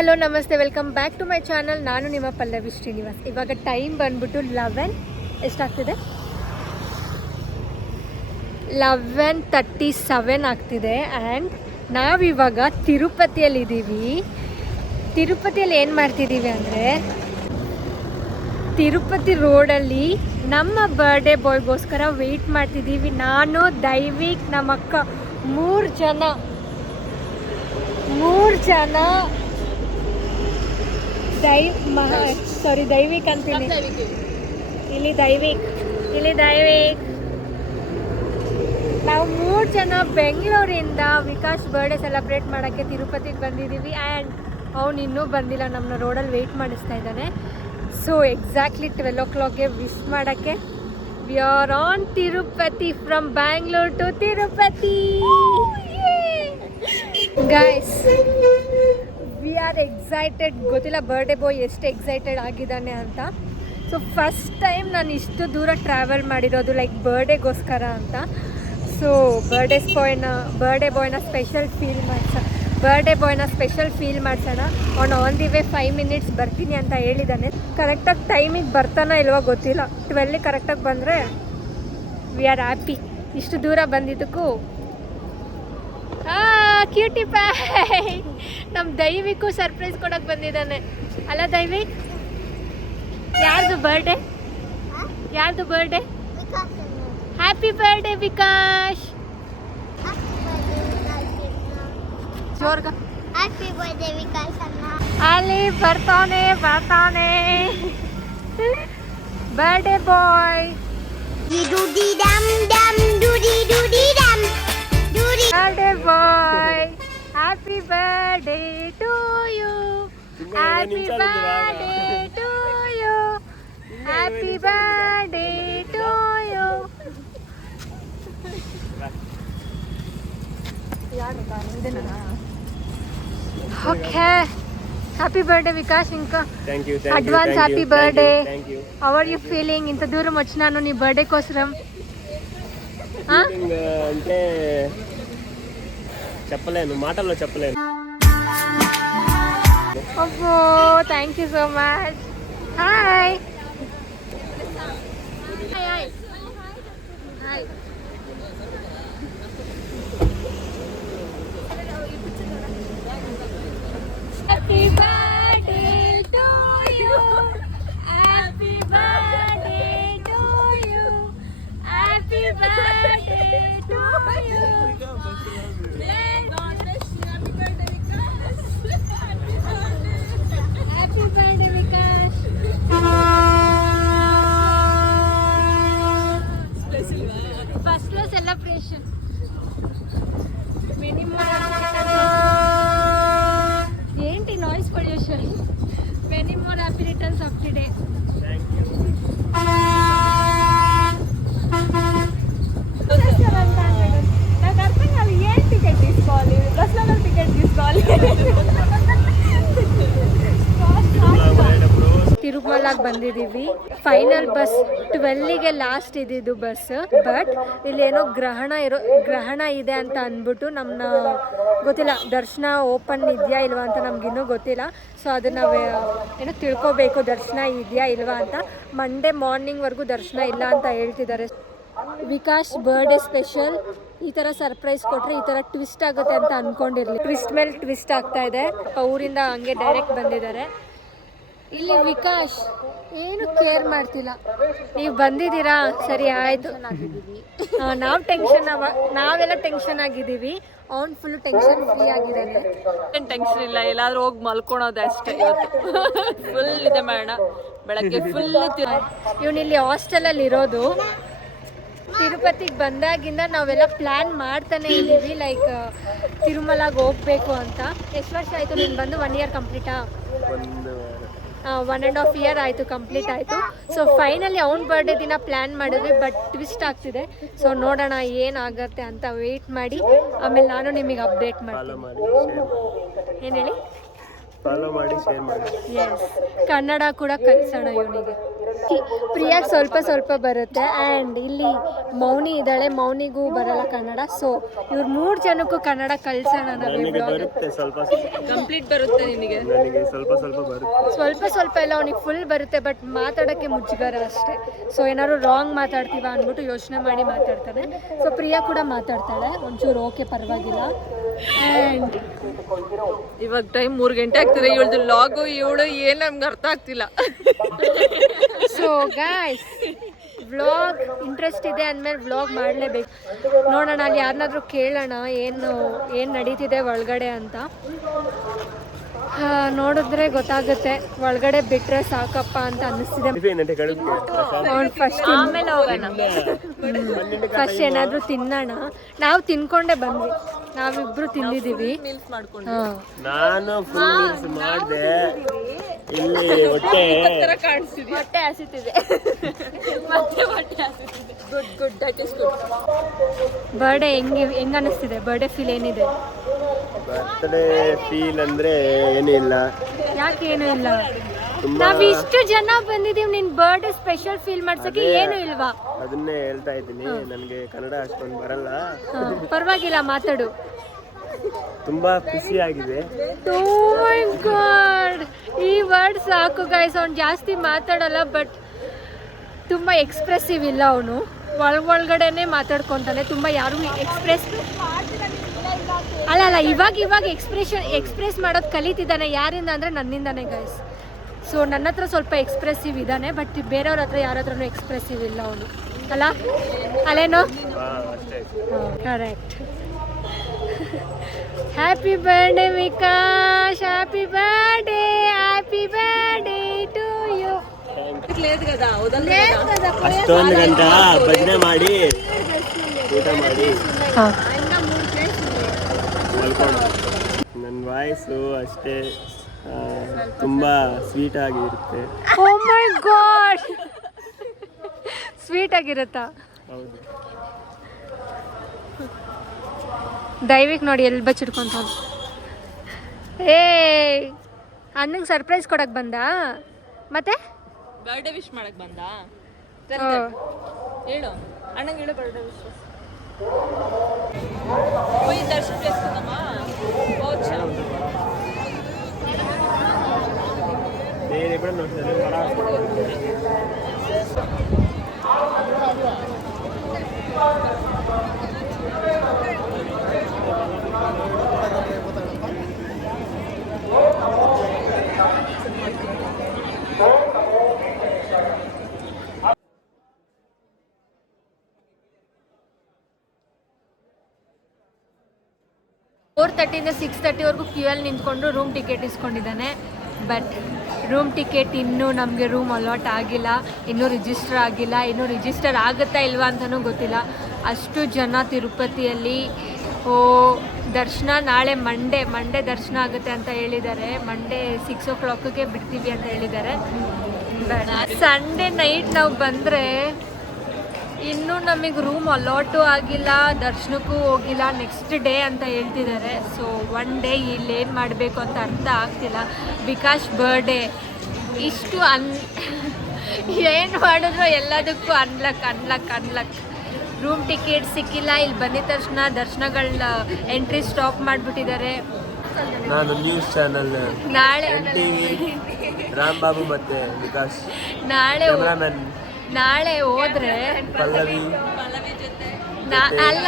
Hello ನಮಸ್ತೆ, welcome back to my channel. ನಾನು ನಿಮ್ಮ ಪಲ್ಲವಿ ಶ್ರೀನಿವಾಸ್. ಇವಾಗ ಟೈಮ್ ಬಂದ್ಬಿಟ್ಟು 11 ಎಷ್ಟಾಗ್ತಿದೆ, 11:37 ಆಗ್ತಿದೆ. ಆ್ಯಂಡ್ ನಾವಿವಾಗ ತಿರುಪತಿಯಲ್ಲಿದ್ದೀವಿ. ತಿರುಪತಿಯಲ್ಲಿ ಏನು ಮಾಡ್ತಿದ್ದೀವಿ ಅಂದರೆ, ತಿರುಪತಿ ರೋಡಲ್ಲಿ ನಮ್ಮ ಬರ್ಡೇ ಬಾಯ್ಗೋಸ್ಕರ ವೆಯ್ಟ್ ಮಾಡ್ತಿದ್ದೀವಿ. ನಾನು, ದೈವಿಕ್, ನಮ್ಮ ಅಕ್ಕ, ಮೂರು ಜನ ದೈವಿಕ್ ಅಂತೀನಿ. ಇಲ್ಲಿ ದೈವಿಕ್ ನಾವು 3 ಜನ ಬೆಂಗಳೂರಿಂದ ವಿಕಾಸ್ ಬರ್ಡೇ ಸೆಲೆಬ್ರೇಟ್ ಮಾಡೋಕ್ಕೆ ತಿರುಪತಿಗೆ ಬಂದಿದ್ದೀವಿ. ಆ್ಯಂಡ್ ಅವನು ಇನ್ನೂ ಬಂದಿಲ್ಲ, ನಮ್ಮನ್ನ ರೋಡಲ್ಲಿ ವೆಯ್ಟ್ ಮಾಡಿಸ್ತಾ ಇದ್ದಾನೆ. ಸೊ ಎಕ್ಸಾಕ್ಟ್ಲಿ 12 o'clockಗೆ ವಿಶ್ ಮಾಡೋಕ್ಕೆ we are on Tirupati, from Bangalore to Tirupati. Guys, we are excited. ಗೊತ್ತಿಲ್ಲ ಬರ್ಡೇ ಬಾಯ್ ಎಷ್ಟು ಎಕ್ಸೈಟೆಡ್ ಆಗಿದ್ದಾನೆ ಅಂತ. ಸೊ ಫಸ್ಟ್ ಟೈಮ್ ನಾನು ಇಷ್ಟು ದೂರ ಟ್ರಾವೆಲ್ ಮಾಡಿರೋದು ಲೈಕ್ ಬರ್ಡೇಗೋಸ್ಕರ ಅಂತ. ಸೊ ಬರ್ಡೇ ಬಾಯ್ನ ಸ್ಪೆಷಲ್ ಫೀಲ್ ಮಾಡಿಸೋಣ. ಅವ್ನು ಆನ್ ದಿ ವೇ 5 minutes ಬರ್ತೀನಿ ಅಂತ ಹೇಳಿದ್ದಾನೆ. ಕರೆಕ್ಟಾಗಿ ಟೈಮಿಗೆ ಬರ್ತಾನೋ ಇಲ್ವೋ ಗೊತ್ತಿಲ್ಲ. 12 ಕರೆಕ್ಟಾಗಿ ಬಂದರೆ ವಿ ಆರ್ ಹ್ಯಾಪಿ. ಇಷ್ಟು ದೂರ ಬಂದಿದ್ದಕ್ಕೂ. ಕ್ಯೂಟಿ ಪಾಯ್ ನಮ್ಮ ದೈವಿಗೂ ಸರ್ಪ್ರೈಸ್ ಕೊಡೋಕೆ ಬಂದಿದ್ದಾನೆ ಅಲ್ಲ ದೈವಿಕ್? ಯಾರ್ದು ಬರ್ಡೇ? Happy birthday Vikash. ಜೋರ್ಗ ಹ್ಯಾಪಿ ಬರ್ಡೇ ವಿಕಾಶ್ ಅಣ್ಣ. ಅಲ್ಲಿ ಬರ್ತಾನೆ birthday boy. Birthday boy, happy birthday to you, happy birthday to you, happy birthday to you. Okay, happy birthday Vikash inka. Thank you. Advance happy birthday. Thank you. How are you feeling? Inta dooram వచ్చాను నీ birthday కోసరం. అంటే చెప్పలేను, మాటల్లో చెప్పలేను. అబ్బో, thank you so much. Hi hi hi. Happy birthday to you, happy birthday to you, happy birthday to you. Happy birthday Vikash. First floor celebration. ఏంటి noise pollution? Many more happy returns of the day. Thank you. నాకు అర్థం కాదు, ఏం ticket తీసుకోవాలి? బస్లో ticket తీసుకోవాలి. ತಿರುಮಲಗೆ ಬಂದಿದ್ದೀವಿ. Final bus 12ಗೆ last ಇದ್ದಿದ್ದು ಬಸ್. ಬಟ್ ಇಲ್ಲೇನೋ ಗ್ರಹಣ ಇದೆ ಅಂತ ಅಂದ್ಬಿಟ್ಟು ನಮ್ಮನ್ನ ಗೊತ್ತಿಲ್ಲ, ದರ್ಶನ ಓಪನ್ ಇದೆಯಾ ಇಲ್ವಾ ಅಂತ ನಮಗಿನ್ನೂ ಗೊತ್ತಿಲ್ಲ. ಸೊ ಅದನ್ನು ಏನೋ ತಿಳ್ಕೊಬೇಕು, ದರ್ಶನ ಇದೆಯಾ ಇಲ್ವಾ ಅಂತ. ಮಂಡೇ ಮಾರ್ನಿಂಗ್ವರೆಗೂ ದರ್ಶನ ಇಲ್ಲ ಅಂತ ಹೇಳ್ತಿದ್ದಾರೆ. ವಿಕಾಸ್ ಬರ್ಡೇ ಸ್ಪೆಷಲ್ ಈ ಥರ ಸರ್ಪ್ರೈಸ್ ಕೊಟ್ಟರೆ ಈ ಥರ ಟ್ವಿಸ್ಟ್ ಆಗುತ್ತೆ ಅಂತ ಅಂದ್ಕೊಂಡಿರಲಿ. ಟ್ವಿಸ್ಟ್ ಮೇಲೆ ಟ್ವಿಸ್ಟ್ ಆಗ್ತಾ ಇದೆ. ಊರಿಂದ ಹಂಗೆ ಡೈರೆಕ್ಟ್ ಬಂದಿದ್ದಾರೆ. ಇಲ್ಲಿ ವಿಕಾಶ್ ಏನು ಕೇರ್ ಮಾಡ್ತಿಲ್ಲ. ನೀವು ಬಂದಿದ್ದೀರಾ, ಸರಿ ಆಯಿತು. ನಾವೆಲ್ಲ ಟೆನ್ಷನ್ ಆಗಿದ್ದೀವಿ. ಅವ್ನು ಫುಲ್ ಟೆನ್ಷನ್ ಫ್ರೀ ಆಗಿದ್ದಾನೆ. ಟೆನ್ಷನ್ ಇಲ್ಲ, ಎಲ್ಲಾದ್ರೂ ಹೋಗಿ ಮಲ್ಕೊಳೋದೆ ಅಷ್ಟೇ. ಇವತ್ತು ಫುಲ್ ಇದೆ ಮಾಡೋಣ, ಬೆಳಗ್ಗೆ ಫುಲ್. ಇವನಿಲ್ಲಿ ಹಾಸ್ಟೆಲಲ್ಲಿ ಇರೋದು. ತಿರುಪತಿಗೆ ಬಂದಾಗಿಂದ ನಾವೆಲ್ಲ ಪ್ಲ್ಯಾನ್ ಮಾಡ್ತಾನೆ ಇದ್ದೀವಿ, ಲೈಕ್ ತಿರುಮಲಾಗೆ ಹೋಗ್ಬೇಕು ಅಂತ. ಎಷ್ಟು ವರ್ಷ ಆಯಿತು ನೀನು ಬಂದು? 1 year ಕಂಪ್ಲೀಟಾ? 1.5 year ಆಯಿತು, ಕಂಪ್ಲೀಟ್ ಆಯಿತು. ಸೊ ಫೈನಲಿ ಅವ್ನ ಬರ್ಡೇ ದಿನ ಪ್ಲ್ಯಾನ್ ಮಾಡಿದ್ವಿ, ಬಟ್ ಟ್ವಿಸ್ಟ್ ಆಗ್ತಿದೆ. ಸೊ ನೋಡೋಣ ಏನಾಗುತ್ತೆ ಅಂತ ವೆಯ್ಟ್ ಮಾಡಿ ಆಮೇಲೆ ನಾನು ನಿಮಗೆ ಅಪ್ಡೇಟ್ ಮಾಡ್ತೀನಿ. ಏನು ಹೇಳಿ? ಫಾಲೋ ಮಾಡಿ, ಶೇರ್ ಮಾಡಿ. ಎಸ್, ಕನ್ನಡ ಕೂಡ ಕಲಿಸೋಣ ಇವನಿಗೆ. ಪ್ರಿಯಾಗ್ ಸ್ವಲ್ಪ ಸ್ವಲ್ಪ ಬರುತ್ತೆ ಆ್ಯಂಡ್ ಇಲ್ಲಿ ಮೌನಿ ಇದ್ದಾಳೆ, ಮೌನಿಗೂ ಬರಲ್ಲ ಕನ್ನಡ. ಸೊ ಇವ್ರು 3 ಜನಕ್ಕೂ ಕನ್ನಡ ಕಳ್ಸೋಣ ನನಗೆ ಬರುತ್ತೆ ಸ್ವಲ್ಪ ಕಂಪ್ಲೀಟ್ ಬರುತ್ತೆ ನಿನಗೆ? ನನಗೆ ಸ್ವಲ್ಪ ಬರುತ್ತೆ. ಸ್ವಲ್ಪ ಎಲ್ಲ ಅವನಿಗೆ ಫುಲ್ ಬರುತ್ತೆ, ಬಟ್ ಮಾತಾಡೋಕ್ಕೆ ಮುಜುಗರ ಅಷ್ಟೇ. ಸೊ ಏನಾದ್ರು ರಾಂಗ್ ಮಾತಾಡ್ತೀವ ಅಂದ್ಬಿಟ್ಟು ಯೋಚನೆ ಮಾಡಿ ಮಾತಾಡ್ತಾನೆ. ಸೊ ಪ್ರಿಯಾ ಕೂಡ ಮಾತಾಡ್ತಾಳೆ ಒಂಚೂರು, ಓಕೆ ಪರವಾಗಿಲ್ಲ. ಆ್ಯಂಡ್ ಇವಾಗ ಟೈಮ್ 3 ಗಂಟೆ ಆಗ್ತದೆ. ಇವಳ್ದು ಲಾಗು ಇವಳು ಏನು ನಮ್ಗೆ ಅರ್ಥ ಆಗ್ತಿಲ್ಲ. ಸೊ ಗಾಯ್ಸ್, ವ್ಲಾಗ್ ಇಂಟ್ರೆಸ್ಟ್ ಇದೆ ಅಂದಮೇಲೆ ವ್ಲಾಗ್ ಮಾಡಲೇಬೇಕು. ನೋಡೋಣ ಅಲ್ಲಿ ಯಾರನ್ನಾದ್ರೂ ಕೇಳೋಣ ಏನು ನಡೀತಿದೆ ಒಳಗಡೆ ಅಂತ. ನೋಡಿದ್ರೆ ಗೊತ್ತಾಗುತ್ತೆ, ಒಳಗಡೆ ಬಿಟ್ಟರೆ ಸಾಕಪ್ಪ ಅಂತ ಅನ್ನಿಸ್ತಿದೆ. ಆಮೇಲೆ ಹೋಗೋಣ. ಫಸ್ಟ್ ಏನಾದರೂ ತಿನ್ನೋಣ. ನಾವು ತಿನ್ಕೊಂಡೇ ಬಂದ್ವಿ, ನಾವಿಬ್ರು ತಿಂದಿದ್ದೀವಿ. ನಾನು ಫುಲ್ ಮೀಲ್ಸ್ ಮಾಡಿದೆ. ಇಲ್ಲಿ ಹೊಟ್ಟೆ ಹೊಟ್ಟೆ ಹಸಿತಿದೆ. ಮತ್ತೆ ಹೊಟ್ಟೆ ಹಸಿತಿದೆ. Good that is good. Birthday ಹೆಂಗ್ ಅನ್ನಿಸ್ತಿದೆ? ಬರ್ಡೇ ಫೀಲ್ ಏನಿದೆ? ಬರ್ತ್ಡೇ ಫೀಲ್ ಅಂದ್ರೆ ಏನಿಲ್ಲ. ಯಾಕೆ ಏನು ಇಲ್ಲ? ನಾವ್ ಇಷ್ಟು ಜನ ಬಂದಿದೀವಿ, ನಿನ್ ಬರ್ಡೇ ಸ್ಪೆಷಲ್ ಫೀಲ್ ಮಾಡ್ಸಕ್ಕೆ ಏನು ಇಲ್ವಾ? ಅದನ್ನೇ ಹೇಳ್ತಾ ಇದ್ದೀನಿ, ನನಗೆ ಕನ್ನಡ ಅಷ್ಟೊಂದು ಬರಲ್ಲ. ಪರವಾಗಿಲ್ಲ, ಮಾತಾಡು. ತುಂಬಾ ಖುಷಿ ಆಗಿದೆ. Oh my God, ಈ ವರ್ಡ್ ಸಾಕು ಗೈಸ್. ಅವ್ನು ಜಾಸ್ತಿ ಮಾತಾಡಲ್ಲ, ಬಟ್ ತುಂಬಾ ಎಕ್ಸ್ಪ್ರೆಸಿವ್ ಇಲ್ಲ ಅವನು. ಒಳಗಡೆನೆ ಮಾತಾಡ್ಕೊಂತಾನೆ. ತುಂಬಾ ಯಾರು ಎಕ್ಸ್ಪ್ರೆಸ್ ಅಲ್ಲ ಇವಾಗ ಎಕ್ಸ್ಪ್ರೆಸ್ ಮಾಡೋದು ಕಲಿತಿದ್ದಾನೆ. ಯಾರಿಂದ ಅಂದರೆ ನನ್ನಿಂದಾನೆ ಗೈಸ್. ಸೊ ನನ್ನ ಹತ್ರ ಸ್ವಲ್ಪ ಎಕ್ಸ್ಪ್ರೆಸಿವ್ ಇದ್ದಾನೆ, ಬಟ್ ಬೇರೆಯವ್ರ ಹತ್ರ ಯಾರ ಹತ್ರನೂ ಎಕ್ಸ್ಪ್ರೆಸಿವ್ ಇಲ್ಲ ಅವನು. ಅಲ್ಲೇನೋ? Correct. Happy birthday Vikash, happy birthday to you. ಅಷ್ಟೊಂದು ಗಂಟ ಭಜನೆ ಮಾಡಿ ಊಟ ಮಾಡಿ ನನ್ನ ವಾಯ್ಸು ಅಷ್ಟೇ ತುಂಬಾ ಸ್ವೀಟ್ ಆಗಿರುತ್ತೆ. ಓ ಮೈ ಗಾಡ್, ಸ್ವೀಟ್ ಆಗಿರುತ್ತಾ? ಹೌದು. ದಯವಿಟ್ಟು ನೋಡಿ ಎಲ್ಲಿ ಬಚ್ಚಿಡ್ಕೊಂತ. ಅಣ್ಣಂಗೆ ಸರ್ಪ್ರೈಸ್ ಕೊಡಕ್ಕೆ ಬಂದ? ಮತ್ತೆ ಬರ್ಡೇ ವಿಶ್ ಮಾಡಕ್ ಬಂದ? ಹೇಳು ಅಣ್ಣಂಗೆ, ಹೇಳು ಬರ್ಡೇ ವಿಶ್. ಹೋಗಿ ದರ್ಶನ ಪ್ಲೇಸ್ಕಮ್ಮ. ಬೇರೆ ಕೂಡ ನೋಡ್ತಾರೆ. ಇಂದ 6:30ವರೆಗೂ ಕ್ಯೂ ಅಲ್ಲಿ ನಿಂತ್ಕೊಂಡು ರೂಮ್ ಟಿಕೆಟ್ ಇಸ್ಕೊಂಡಿದ್ದಾನೆ. ಬಟ್ ರೂಮ್ ಟಿಕೆಟ್ ಇನ್ನೂ ನಮಗೆ ರೂಮ್ ಅಲಾಟ್ ಆಗಿಲ್ಲ, ಇನ್ನೂ ರಿಜಿಸ್ಟರ್ ಆಗುತ್ತಾ ಇಲ್ವಾ ಅಂತಲೂ ಗೊತ್ತಿಲ್ಲ. ಅಷ್ಟು ಜನ ತಿರುಪತಿಯಲ್ಲಿ. ದರ್ಶನ ನಾಳೆ ಮಂಡೇ ದರ್ಶನ ಆಗುತ್ತೆ ಅಂತ ಹೇಳಿದ್ದಾರೆ. ಮಂಡೇ 6 o'clockಗೆ ಬಿಡ್ತೀವಿ ಅಂತ ಹೇಳಿದ್ದಾರೆ. ಬಟ್ ಸಂಡೇ ನೈಟ್ ನಾವು ಬಂದರೆ ಇನ್ನೂ ನಮಗೆ ರೂಮ್ ಅಲಾಟು ಆಗಿಲ್ಲ, ದರ್ಶನಕ್ಕೂ ಹೋಗಿಲ್ಲ, ನೆಕ್ಸ್ಟ್ ಡೇ ಅಂತ ಹೇಳ್ತಿದ್ದಾರೆ. ಸೊ 1 ಡೇ ಇಲ್ಲೇನು ಮಾಡಬೇಕು ಅಂತ ಅರ್ಥ ಆಗ್ತಿಲ್ಲ. ವಿಕಾಶ್ ಬರ್ಡೇ ಇಷ್ಟು ಏನು ಮಾಡಿದ್ರು ಎಲ್ಲದಕ್ಕೂ ಅನ್ಲಕ್. ರೂಮ್ ಟಿಕೆಟ್ ಸಿಕ್ಕಿಲ್ಲ. ಇಲ್ಲಿ ಬಂದಿದ ತಕ್ಷಣ ದರ್ಶನಗಳನ್ನ ಎಂಟ್ರಿ ಸ್ಟಾಪ್ ಮಾಡಿಬಿಟ್ಟಿದ್ದಾರೆ. ನಾನು ನ್ಯೂಸ್ ಚಾನಲ್ ನಾಳೆ ರಾಂಬಾಬು ಮತ್ತೆ ವಿಕಾಸ್ ನಾಳೆ ಹೋದ್ರೆ ಪಲ್ಲವಿ ಅಲ್ಲ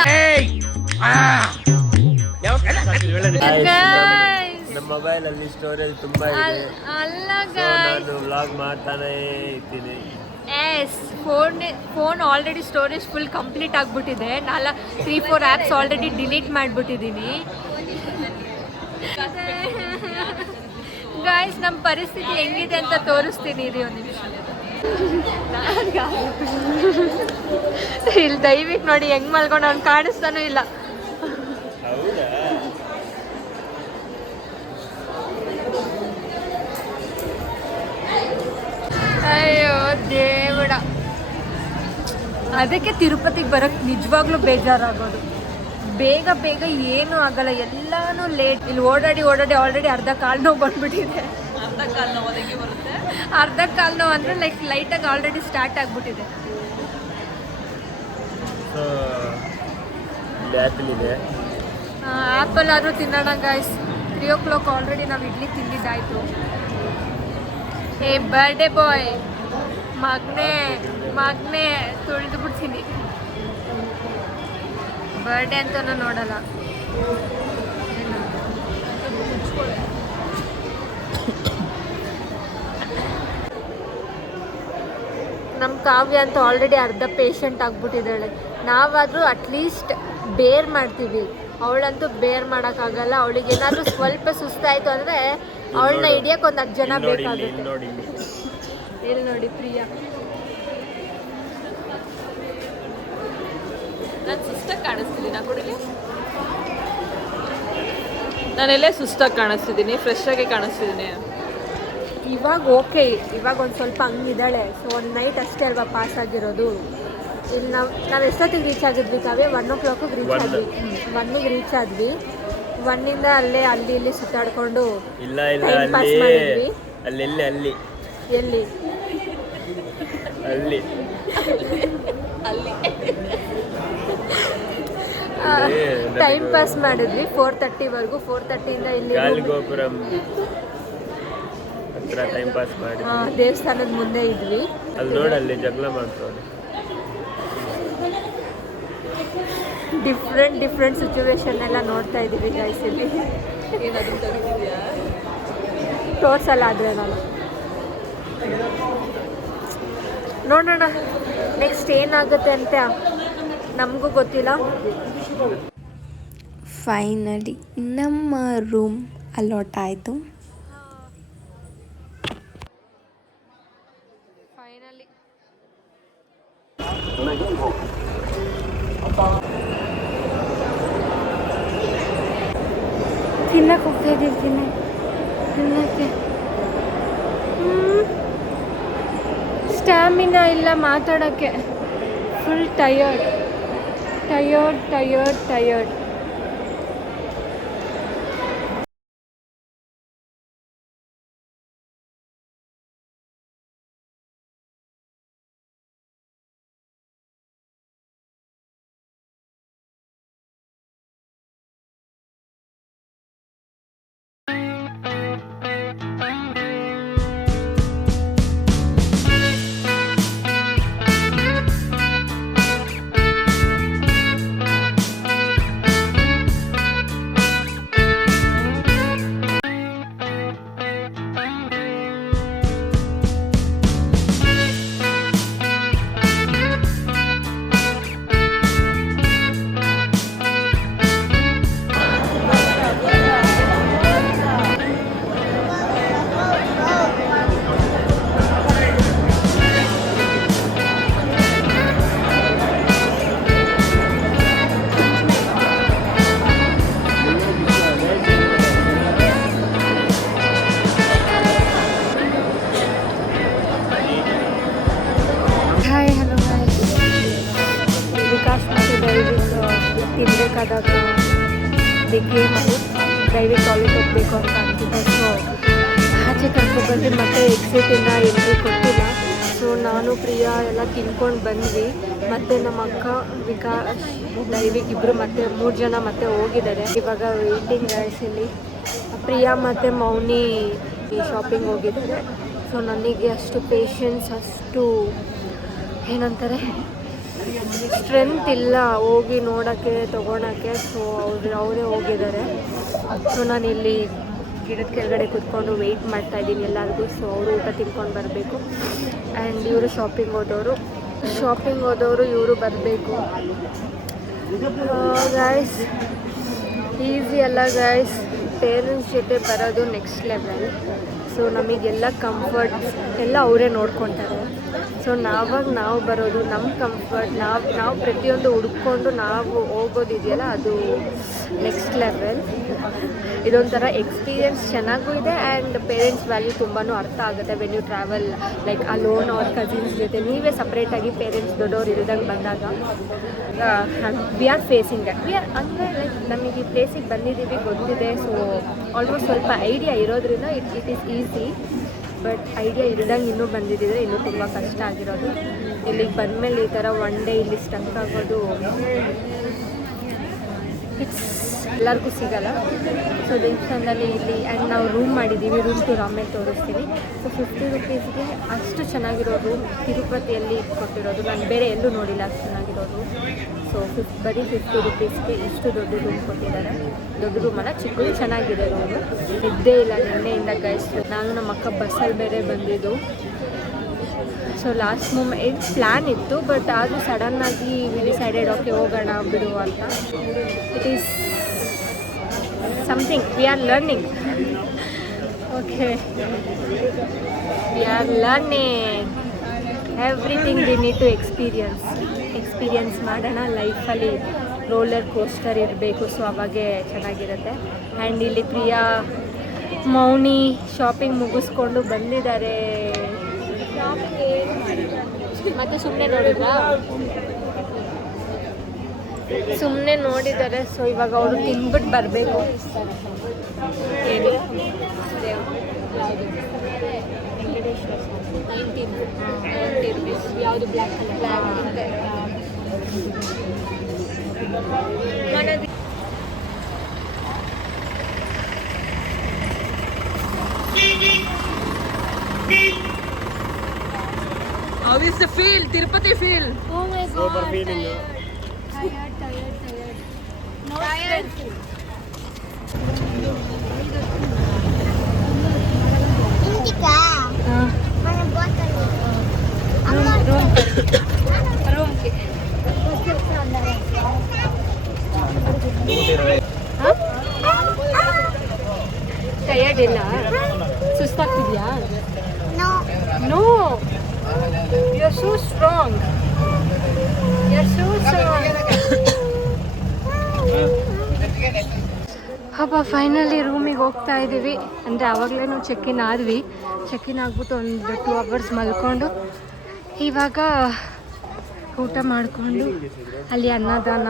ನಮ್ಮ ಮೊಬೈಲ್ ಅಲ್ಲಿ ಸ್ಟೋರೇಜ್ ತುಂಬಾ ಇದೆ. ಅಲ್ಲ ನಾನು ವ್ಲಾಗ್ ಮಾಡ್ತಾನೆ ಇದ್ದೀನಿ. Phone already storage full complete ಆಗಿಬಿಟ್ಟಿದೆ. 3-4 ಆ್ಯಪ್ಸ್ ಆಲ್ರೆಡಿ ಡಿಲೀಟ್ ಮಾಡಿಬಿಟ್ಟಿದ್ದೀನಿ. ಗಾಯ್ಸ್, ನಮ್ಮ ಪರಿಸ್ಥಿತಿ ಹೆಂಗಿದೆ ಅಂತ ತೋರಿಸ್ತೀನಿ ಇರಿ ಒಂದು ನಿಮಿಷ. ಇಲ್ಲಿ ದಯವಿಟ್ಟು ನೋಡಿ ಹೆಂಗ್ ಮಲ್ಕೊಂಡು ಅವ್ನು ಕಾಣಿಸ್ತಾನೂ ಇಲ್ಲ. ಅಯ್ಯೋ ದೇವಡ, ಅದಕ್ಕೆ ತಿರುಪತಿಗೆ ಬರೋಕ್ಕೆ ನಿಜವಾಗ್ಲೂ ಬೇಜಾರಾಗೋದು. ಬೇಗ ಏನೂ ಆಗಲ್ಲ, ಎಲ್ಲಾನು ಲೇಟ್. ಇಲ್ಲಿ ಓಡಾಡಿ ಆಲ್ರೆಡಿ ಅರ್ಧ ಕಾಲು ನೋವು ಬಂದ್ಬಿಟ್ಟಿದೆ. ಅರ್ಧ ಕಾಲು ನೋವು ಅದಕ್ಕೆ ಬರುತ್ತೆ. ಅರ್ಧ ಕಾಲು ನೋವು ಅಂದರೆ ಲೈಕ್ ಲೈಟಾಗಿ ಆಲ್ರೆಡಿ ಸ್ಟಾರ್ಟ್ ಆಗಿಬಿಟ್ಟಿದೆ. ಸೊ ಇಲ್ಲಿ ಆ್ಯಪಲ್ ಇದೆ. ಆ್ಯಪಲ್ ಆದರೂ ತಿನ್ನೋಣ ಗಾಯ್ಸ್. 3 o'clock ಆಲ್ರೆಡಿ ನಾವು ಇಡ್ಲಿ ತಿಂದಿದ್ದಾಯಿತು. ಏ ಬರ್ಡೇ ಬಾಯ್ ಮಗನೇ ತುಳಿದು ಬಿಡ್ತೀನಿ. ಬರ್ಡೇ ಅಂತ ನಾನು ನೋಡಲ್ಲ. ನಮ್ಮ ಕಾವ್ಯ ಅಂತ ಆಲ್ರೆಡಿ ಅರ್ಧ ಪೇಷಂಟ್ ಆಗ್ಬಿಟ್ಟಿದ್ದಾಳೆ. ನಾವಾದರೂ ಅಟ್ಲೀಸ್ಟ್ ಬೇರ್ ಮಾಡ್ತೀವಿ, ಅವಳಂತೂ ಬೇರ್ ಮಾಡೋಕ್ಕಾಗಲ್ಲ. ಅವಳಿಗೆ ಏನಾದರೂ ಸ್ವಲ್ಪ ಸುಸ್ತಾಯಿತು ಅಂದರೆ ಅವಳನ್ನ ಹಿಡಿಯೋಕೆ ಒಂದು 10 ಜನ ಬೇಕಾಗುತ್ತೆ. ಎಲ್ಲಿ ನೋಡಿ ಪ್ರಿಯಾ, ನಾನು ಸುಸ್ತಾಗಿ ಕಾಣಿಸ್ತಿದ್ದೀನಿ. ಕೊಡಿಲಿ, ನಾನೆಲ್ಲೇ ಸುಸ್ತಾಗಿ ಕಾಣಿಸ್ತಿದ್ದೀನಿ, ಫ್ರೆಶ್ ಆಗಿ ಕಾಣಿಸ್ತಿದ್ದೀನಿ. ಇವಾಗ ಓಕೆ, ಇವಾಗ ಒಂದು ಸ್ವಲ್ಪ ಹಂಗಿದ್ದಾಳೆ. ಸೊ ಒಂದು ನೈಟ್ ಅಷ್ಟೇ ಅಲ್ವಾ ಪಾಸ್ ಆಗಿರೋದು. ಇಲ್ಲಿ ನಾವು ಎಷ್ಟೊತ್ತಿಗೆ ರೀಚ್ ಆಗಿದ್ವಿ ಕಾವ್ಯ? 1 o'clock ರೀಚ್ ಆದ್ವಿ. 1ಗೆ ರೀಚ್ ಆದ್ವಿ. 1ಇಂದ ಅಲ್ಲಿ ಇಲ್ಲಿ ಸುತ್ತಾಡ್ಕೊಂಡು ಟೈಮ್ ಪಾಸ್ ಮಾಡಿದ್ವಿ. ಎಲ್ಲಿ ಟೈಮ್ ಪಾಸ್ ಮಾಡಿದ್ವಿ 4:30ವರೆಗೂ. 4:30ಇಂದ ಇಲ್ಲಿ ಗೋಪುರಂ ಹತ್ರ ಟೈಮ್ ಪಾಸ್ ಮಾಡಿ ದೇವಸ್ಥಾನದ ಮುಂದೆ ಇದ್ವಿ. ಅಲ್ಲಿ ನೋಡಲ್ಲಿ ಜಗಳ ಮಾಡ್ತಾರೆ. ಡಿಫ್ರೆಂಟ್ ಸಿಚುವೇಶನ್ ಎಲ್ಲ ನೋಡ್ತಾ ಇದ್ದೀವಿ ಗೈಸ್. ಇಲ್ಲಿ ಏನಾದರೂ ತೆಗೆದಿದೆಯಾ? ತೋರ್ಸಲ್ಲ ಆದರೆ ನಾನು ನೋಡೋಣ ನೆಕ್ಸ್ಟ್ ಏನಾಗುತ್ತೆ ಅಂತ ನಮಗೂ ಗೊತ್ತಿಲ್ಲ. ಫೈನಲಿ ನಮ್ಮ ರೂಮ್ ಅಲಾಟ್ ಆಯಿತು. ಫೈನಲಿ ತಿನ್ನಕ್ಕೆ ಹೋಗ್ತಾ ಇದ್ದೀವಿ. ತಿನ್ನಕ್ಕೆ ಸ್ಟ್ಯಾಮಿನಾ ಇಲ್ಲ ಮಾತಾಡೋಕ್ಕೆ. Full tired. ತಿನ್ನಬೇಕಾದಾಗ ಗೇಮ್ ದಯವಿಟ್ಟು ಟಾಯ್ಲೆಟ್ ಹೋಗಬೇಕು ಅಂತ ಅಂತಿದ್ದೆ. ಸೊ ಆಚೆ ಕರ್ಕೊಬಂದು ಮತ್ತೆ ಎಕ್ಸಿಟಿಂದ ಎಂಟ್ರಿ ಕೊಟ್ಟಿಲ್ಲ. ಸೊ ನಾನು ಪ್ರಿಯಾ ಎಲ್ಲ ತಿನ್ಕೊಂಡು ಬಂದ್ವಿ. ಮತ್ತು ನಮ್ಮ ಅಕ್ಕ ವಿಕಾಸ್ ದೈವಿಕ್ ಇಬ್ಬರು ಮತ್ತೆ 3 ಜನ ಮತ್ತೆ ಹೋಗಿದ್ದಾರೆ. ಇವಾಗ ವೇಟಿಂಗ್ ಇಲ್ಲಿ ಪ್ರಿಯಾ ಮತ್ತು ಮೌನಿ ಶಾಪಿಂಗ್ ಹೋಗಿದ್ದಾರೆ. ಸೊ ನನಗೆ ಅಷ್ಟು ಪೇಷನ್ಸ್, ಅಷ್ಟು ಏನಂತಾರೆ ಸ್ಟ್ರೆಂತ್ ಇಲ್ಲ ಹೋಗಿ ನೋಡೋಕ್ಕೆ ತೊಗೊಳಕ್ಕೆ. ಸೊ ಅವರೇ ಹೋಗಿದ್ದಾರೆ. ಸೊ ನಾನು ಇಲ್ಲಿ ಗಿಡದ ಕೆಳಗಡೆ ಕೂತ್ಕೊಂಡು ವೆಯ್ಟ್ ಮಾಡ್ತಾಯಿದ್ದೀನಿ ಎಲ್ಲರಿಗೂ. ಸೊ ಅವರು ಊಟ ತಿನ್ಕೊಂಡು ಬರಬೇಕು. ಆ್ಯಂಡ್ ಇವರು ಶಾಪಿಂಗ್ ಹೋದವರು ಇವರು ಬರಬೇಕು. ಗಾಯ್ಸ್ ಈಸಿ ಅಲ್ಲ ಗಾಯ್ಸ್, ಪೇರೆಂಟ್ಸ್ ಜೊತೆ ಬರೋದು ನೆಕ್ಸ್ಟ್ ಲೆವೆಲ್. ಸೊ ನಮಗೆಲ್ಲ ಕಂಫರ್ಟ್ ಎಲ್ಲ ಅವರೇ ನೋಡ್ಕೊತಾರೆ. ಸೊ ನಾವು ಬರೋದು ನಮ್ಮ ಕಂಫರ್ಟ್, ನಾವು ಪ್ರತಿಯೊಂದು ಹುಡ್ಕೊಂಡು ನಾವು ಹೋಗೋದಿದೆಯಲ್ಲ ಅದು ನೆಕ್ಸ್ಟ್ ಲೆವೆಲ್. ಇದೊಂಥರ ಎಕ್ಸ್ಪೀರಿಯೆನ್ಸ್ ಚೆನ್ನಾಗೂ ಇದೆ ಆ್ಯಂಡ್ ಪೇರೆಂಟ್ಸ್ ವ್ಯಾಲ್ಯೂ ತುಂಬಾ ಅರ್ಥ ಆಗುತ್ತೆ when you travel like alone ಅವ್ರ ಕಸಿನ್ಸ್ ಜೊತೆ. ನೀವೇ ಸಪ್ರೇಟಾಗಿ ಪೇರೆಂಟ್ಸ್ ದೊಡ್ಡವ್ರು ಇಲ್ದಂಗೆ ಬಂದಾಗ ವಿ ಆರ್ ಫೇಸಿಂಗ್ ದಟ್. ಅಂದರೆ ಲೈಕ್ ನಮಗೆ ಈ ಪ್ಲೇಸಿಗೆ ಬಂದಿದ್ದೀವಿ ಗೊತ್ತಿದೆ. ಸೊ ಆಲ್ಮೋಸ್ಟ್ ಸ್ವಲ್ಪ ಐಡಿಯಾ ಇರೋದ್ರಿಂದ it is easy. But idea ಇಲ್ದಂಗೆ ಇನ್ನೂ ಬಂದಿದ್ದಿದ್ರೆ ಇನ್ನೂ ತುಂಬ ಕಷ್ಟ ಆಗಿರೋದು. ಇಲ್ಲಿಗೆ ಬಂದಮೇಲೆ ಈ ಥರ ಒನ್ ಡೇ ಇಲ್ಲಿ ಸ್ಟಕ್ ಆಗೋದು ಇಟ್ಸ್ ಎಲ್ಲರಿಗೂ ಸಿಗಲ್ಲ. ಸೊ ದೇವಸ್ಥಾನದಲ್ಲಿ ಇಲ್ಲಿ ಆ್ಯಂಡ್ ನಾವು ರೂಮ್ ಮಾಡಿದ್ದೀವಿ, ರೂಮ್ ಟೂರ್ ಆಮೇಲೆ ತೋರಿಸ್ತೀವಿ. ಸೊ 50 ರೂಪೀಸ್ಗೆ ಅಷ್ಟು ಚೆನ್ನಾಗಿರೋ ರೂಮ್ ತಿರುಪತಿಯಲ್ಲಿ ಕೊಟ್ಟಿರೋದು ನಾನು ಬೇರೆ ಎಲ್ಲೂ ನೋಡಿಲ್ಲ ಅಷ್ಟು ಚೆನ್ನಾಗಿರೋದು. ಸೊ ಬರೀ 50 ರೂಪೀಸ್ಗೆ ಇಷ್ಟು ದೊಡ್ಡ ರೂಮ್ ಕೊಟ್ಟಿದ್ದಾರೆ. ದೊಡ್ಡ ರೂಮಲ್ಲ, ಚಿಕ್ಕದು, ಚೆನ್ನಾಗಿದೆ ರೂಮು. ನಿದ್ದೆ ಇಲ್ಲ ನಿನ್ನೆಯಿಂದ ಗೈಸ್. ನಾನು ನಮ್ಮ ಅಕ್ಕ ಬಸ್ಸಲ್ಲಿ ಬೇರೆ ಬಂದಿದ್ದು. ಸೊ ಲಾಸ್ಟ್ ಮೂಮೆಂಟ್ ಪ್ಲ್ಯಾನ್ ಇತ್ತು, ಬಟ್ ಆದರೂ ಸಡನ್ನಾಗಿ ವಿ ಡಿಸೈಡೆಡ್ ಓಕೆ ಹೋಗೋಣ ಬಿಡು ಅಂತ. It is something we are learning. Okay, we are learning everything. We need to experience ಮಾಡೋಣ ಲೈಫಲ್ಲಿ. ರೋಲರ್ ಕೋಸ್ಟರ್ ಇರಬೇಕು, ಸೊ ಅವಾಗೇ ಚೆನ್ನಾಗಿರುತ್ತೆ. ಆ್ಯಂಡ್ ಇಲ್ಲಿ ಪ್ರಿಯಾ ಮೌನಿ ಶಾಪಿಂಗ್ ಮುಗಿಸ್ಕೊಂಡು ಬಂದಿದ್ದಾರೆ. ಮತ್ತೆ ಸುಮ್ಮನೆ ನೋಡಿದ್ದಾರೆ. ಸೊ ಇವಾಗ ಅವರು ತಿನ್ಬಿಟ್ಟು ಬರಬೇಕು. ಯಾವುದು black How is the feel? Tirupati feel? Oh my god, Super feeling. tired. Tired ಇಲ್ಲ? ಸುಸ್ತಾಗ್ತಿದ್ಯಾ? No, you are so strong. ಹಬ್ಬ ಫೈನಲಿ ರೂಮಿಗೆ ಹೋಗ್ತಾ ಇದ್ದೀವಿ. ಅಂದರೆ ಆವಾಗಲೇ ನಾವು ಚೆಕ್ಇನ್ ಆದ್ವಿ. ಚೆಕ್ಇನ್ ಆಗ್ಬಿಟ್ಟು ಒಂದು 2 hours ಮಲ್ಕೊಂಡು ಇವಾಗ ಊಟ ಮಾಡಿಕೊಂಡು ಅಲ್ಲಿ ಅನ್ನದಾನ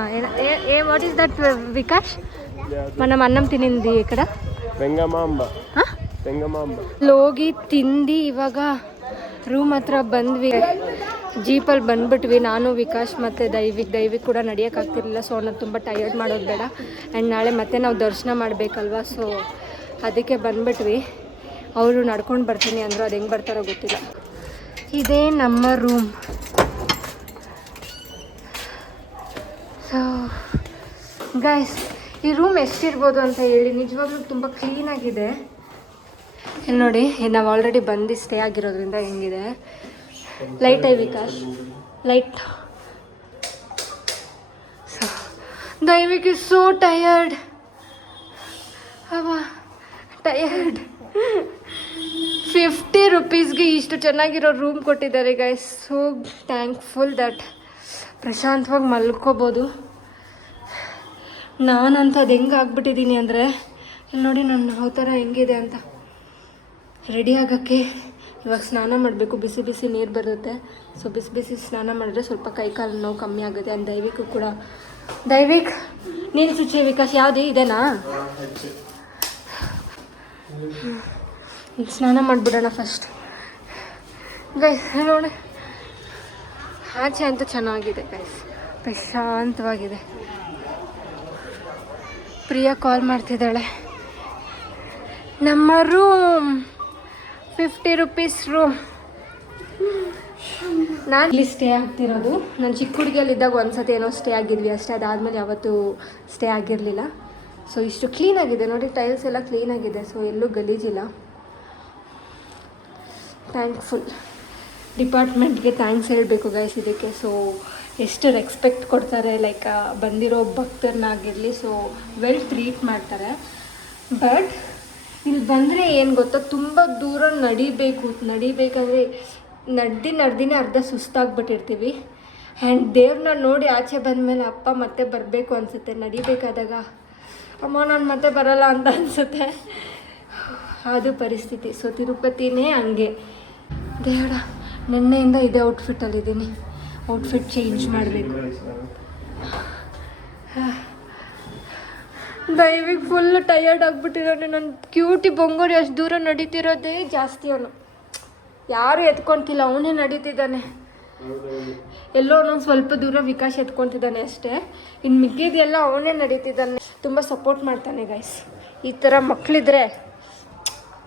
ವಾಟ್ ಈಸ್ ದಟ್ ವಿಕಾಶ್? మనం అన్నం తినింది ఇక్కడ వెంగమాంబ. ಹೋಗಿ ತಿಂದು ಇವಾಗ ರೂಮ್ ಹತ್ರ ಬಂದ್ವಿ. ಜೀಪಲ್ಲಿ ಬಂದ್ಬಿಟ್ವಿ ನಾನು, ವಿಕಾಶ್ ಮತ್ತು ದೈವಿಕ್ ಕೂಡ ನಡೆಯೋಕ್ಕಾಗ್ತಿರ್ಲಿಲ್ಲ. ಸೊ ಅವ್ರನ್ನ ತುಂಬ ಟಯರ್ಡ್ ಮಾಡೋದು ಬೇಡ. ಆ್ಯಂಡ್ ನಾಳೆ ಮತ್ತೆ ನಾವು ದರ್ಶನ ಮಾಡಬೇಕಲ್ವ, ಸೊ ಅದಕ್ಕೆ ಬಂದ್ಬಿಟ್ವಿ. ಅವರು ನಡ್ಕೊಂಡು ಬರ್ತೀನಿ ಅಂದರು, ಅದು ಹೆಂಗೆ ಬರ್ತಾರೋ ಗೊತ್ತಿಲ್ಲ. ಇದೇ ನಮ್ಮ ರೂಮ್. ಸೊ ಗೈಸ್, ಈ ರೂಮ್ ಎಷ್ಟಿರ್ಬೋದು ಅಂತ ಹೇಳಿ. ನಿಜವಾಗ್ಲೂ ತುಂಬ ಕ್ಲೀನಾಗಿದೆ. ಇಲ್ಲಿ ನೋಡಿ, ನಾವು ಆಲ್ರೆಡಿ ಬಂದು ಸ್ಟೇ ಆಗಿರೋದ್ರಿಂದ ಹೆಂಗಿದೆ. Light I Vikas, light. So Daivik is so tired. Tired. 50 ರೂಪೀಸ್ಗೆ ಇಷ್ಟು ಚೆನ್ನಾಗಿರೋ ರೂಮ್ ಕೊಟ್ಟಿದ್ದಾರೆ ಗೈಸ್. ಸೋ ಥ್ಯಾಂಕ್ಫುಲ್ ದಟ್ ಪ್ರಶಾಂತವಾಗಿ ಮಲ್ಕೋಬೋದು. ನಾನಂತ ಅದು ಹೆಂಗೆ ಆಗ್ಬಿಟ್ಟಿದ್ದೀನಿ ಅಂದರೆ, ಇಲ್ಲಿ ನೋಡಿ ನನ್ನ ಯಾವ ಥರ ಹೆಂಗಿದೆ ಅಂತ. ರೆಡಿ ಆಗೋಕ್ಕೆ ಇವಾಗ ಸ್ನಾನ ಮಾಡಬೇಕು. ಬಿಸಿ ನೀರು ಬರುತ್ತೆ. ಸೊ ಬಿಸಿ ಸ್ನಾನ ಮಾಡಿದ್ರೆ ಸ್ವಲ್ಪ ಕೈಕಾಲು ನೋವು ಕಮ್ಮಿ ಆಗುತ್ತೆ. ಆ್ಯಂಡ್ ದೈವಿಕು ಕೂಡ. ದೈವಿಕ್ ನೀನು ಶುಚಿ. ವಿಕಾಸ್ ಯಾವುದು ಇದೇನಾ? ಸ್ನಾನ ಮಾಡಿಬಿಡೋಣ ಫಸ್ಟ್ ಗೈಸ್. ನೋಡಿ, ಆಚೆ ಅಂತೂ ಚೆನ್ನಾಗಿದೆ ಗೈಸ್, ಪ್ರಶಾಂತವಾಗಿದೆ. ಪ್ರಿಯಾ ಕಾಲ್ ಮಾಡ್ತಿದ್ದಾಳೆ. ನಮ್ಮ ರೂಮ್ 50 ರೂಪೀಸ್ ರೂಮ್. ನಾನು ಇಲ್ಲಿ ಸ್ಟೇ ಆಗ್ತಿರೋದು. ನಾನು ಚಿಕ್ಕ ಹುಡುಗಿಯಲ್ಲಿದ್ದಾಗ ಒಂದ್ಸತಿ ಏನೋ ಸ್ಟೇ ಆಗಿದ್ವಿ ಅಷ್ಟೇ. ಅದಾದಮೇಲೆ ಯಾವತ್ತೂ ಸ್ಟೇ ಆಗಿರಲಿಲ್ಲ. ಸೊ ಇಷ್ಟು ಕ್ಲೀನಾಗಿದೆ ನೋಡಿ, ಟೈಲ್ಸ್ ಎಲ್ಲ ಕ್ಲೀನಾಗಿದೆ. ಸೊ ಎಲ್ಲೂ ಗಲೀಜಿಲ್ಲ. ಥ್ಯಾಂಕ್ಫುಲ್. ಡಿಪಾರ್ಟ್ಮೆಂಟ್ಗೆ ಥ್ಯಾಂಕ್ಸ್ ಹೇಳಬೇಕು ಗೈಸ್ ಇದಕ್ಕೆ. ಸೊ ಎಷ್ಟು ರೆಸ್ಪೆಕ್ಟ್ ಕೊಡ್ತಾರೆ, ಲೈಕ್ ಬಂದಿರೋ ಭಕ್ತರನ್ನಾಗಿರಲಿ. ಸೊ ವೆಲ್ ಟ್ರೀಟ್ ಮಾಡ್ತಾರೆ. ಬಟ್ ಇಲ್ಲಿ ಬಂದರೆ ಏನು ಗೊತ್ತಾ, ತುಂಬ ದೂರ ನಡಿಬೇಕಾದ್ರೆ ನಡ್ದಿನೇ ಅರ್ಧ ಸುಸ್ತಾಗ್ಬಿಟ್ಟಿರ್ತೀವಿ. ಆ್ಯಂಡ್ ದೇವ್ರನ್ನ ನೋಡಿ ಆಚೆ ಬಂದಮೇಲೆ ಅಪ್ಪ ಮತ್ತೆ ಬರಬೇಕು ಅನಿಸುತ್ತೆ. ನಡಿಬೇಕಾದಾಗ ಅಮ್ಮ ನಾನು ಮತ್ತೆ ಬರೋಲ್ಲ ಅಂತ ಅನಿಸುತ್ತೆ. ಅದು ಪರಿಸ್ಥಿತಿ. ಸೊ ತಿರುಪತಿನೇ ಹಂಗೆ. ದೇವರ, ನಿನ್ನೆಯಿಂದ ಇದೇ ಔಟ್ಫಿಟ್ಟಲ್ಲಿದ್ದೀನಿ. ಔಟ್ಫಿಟ್ ಚೇಂಜ್ ಮಾಡಬೇಕು. ದಯವಿಗೆ ಫುಲ್ ಟಯರ್ಡ್ ಆಗಿಬಿಟ್ಟಿದ್ದಾನೆ. ನನ್ನ ಕ್ಯೂಟಿ ಬೊಂಗೋರಿ ಅಷ್ಟು ದೂರ ನಡೀತಿರೋದೇ ಜಾಸ್ತಿ. ಅವನು ಯಾರು ಎತ್ಕೊಂತಿಲ್ಲ, ಅವನೇ ನಡೀತಿದ್ದಾನೆ. ಎಲ್ಲೋ ಒಂದೊಂದು ಸ್ವಲ್ಪ ದೂರ ವಿಕಾಸ್ ಎತ್ಕೊತಿದ್ದಾನೆ ಅಷ್ಟೇ. ಇನ್ನು ಮಿಕ್ಕಿದೆಲ್ಲ ಅವನೇ ನಡೀತಿದ್ದಾನೆ. ತುಂಬ ಸಪೋರ್ಟ್ ಮಾಡ್ತಾನೆ ಗೈಸ್. ಈ ಥರ ಮಕ್ಕಳಿದ್ರೆ